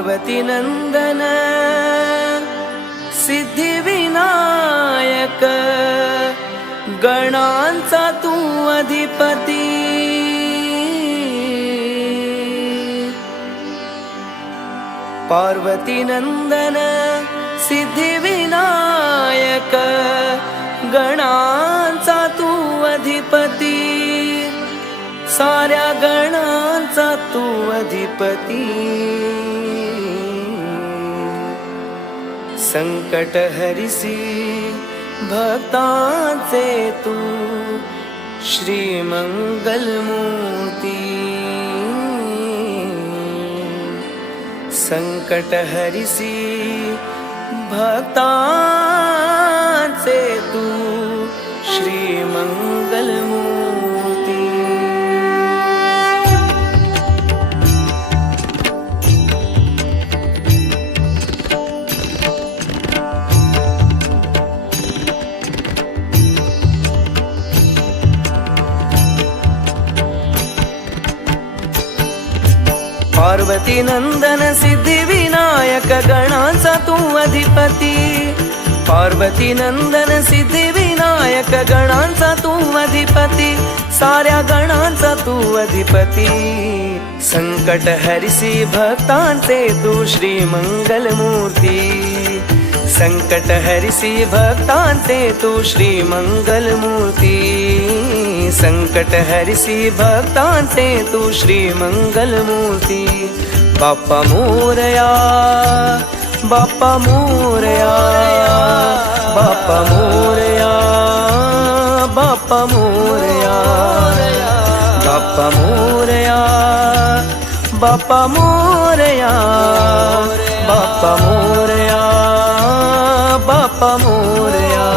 पार्वती नंदन सिद्धिविनायक गणांचा तू अधिपती। पार्वती नंदन सिद्धिविनायक गणांचा तू अधिपती। साऱ्या गणांचा तू अधिपती। संकट हरिसी भक्तांचे तू श्री मंगलमूर्ती। संकट हरिसी भक्तांचे तू श्री मंगलमूर्ती। पार्वती नंदन सिद्धिविनायक गणांचा तू अधिपती। पार्वती नंदन सिद्धिविनायक गणांचा तू अधिपती। साऱ्या गणांचा तू अधिपती। संकट हरिसी भक्तांचे तू श्री मंगलमूर्ती। संकट हरिसी भक्तांचे तू श्री मंगलमूर्ती। संकट हरिसी भक्तांचे तू श्री मंगलमूर्ती। बाप्पा मोरया बाप्पा मोरया बाप्पा मोरया बाप्पा मोरया बाप्पा मोरया बाप्पा मोरया बाप्पा मोरया बाप्पा मोरया।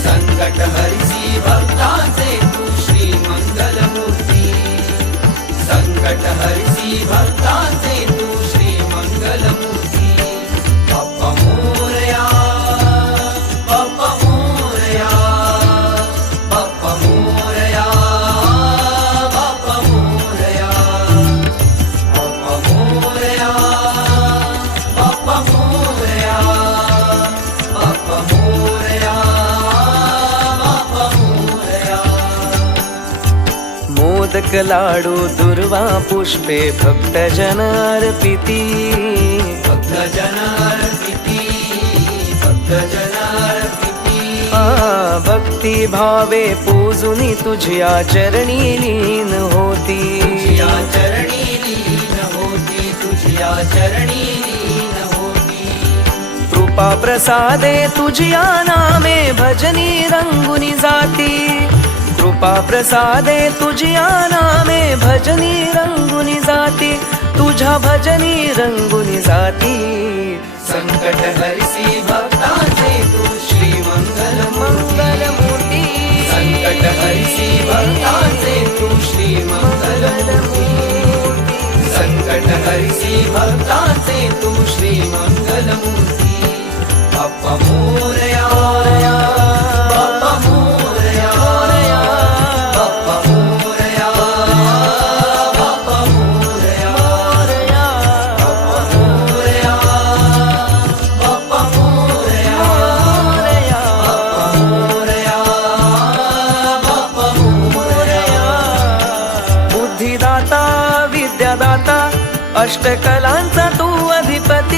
संकट हरिसी भक्तांचे तू श्री मंगलमूर्ती। संकट हरिसी भक्तांचे तू श्री मंगलमूर्ती। बाप्पा मोरया बाप्पा मोरया बाप्पा मोरया बाप्पा मोरया बाप्पा मोरया बाप्पा मोरया बाप्पा मोरया। मोदक लाडू दुर्वा पुष्पे भक्तजन अर्पिती। भक्तजन अर्पिती भक्तजन अर्पिती। भक्ती भावे पूजुनी तुझ्या चरणी लीन होती। तुझ्या चरणी लीन होती तुझ्या चरणी लीन होती। कृपा प्रसादे तुझ्या नामे भजनी रंगुनी जाती। कृपा प्रसादे तुझ्या नामे भजनी रंगुनी जाती। तुझ्या भजनी रंगुनी जाती। संकट हरिसी भक्तांचे तू श्री मंगलमूर्ती। संकट हरिसी भक्तांचे तू श्री मंगलमूर्ती। संकट हरिसी भक्तांचे तू श्री मंगलमूर्ती। बाप्पा मोरया बाप्पा मोरया बाप्पा मोरया बाप्पा मोरया बाप्पा मोरया बाप्पा मोरया बाप्पा मोरया। बुद्धिदाता विद्यादाता अष्टकलांचा तू अधिपती।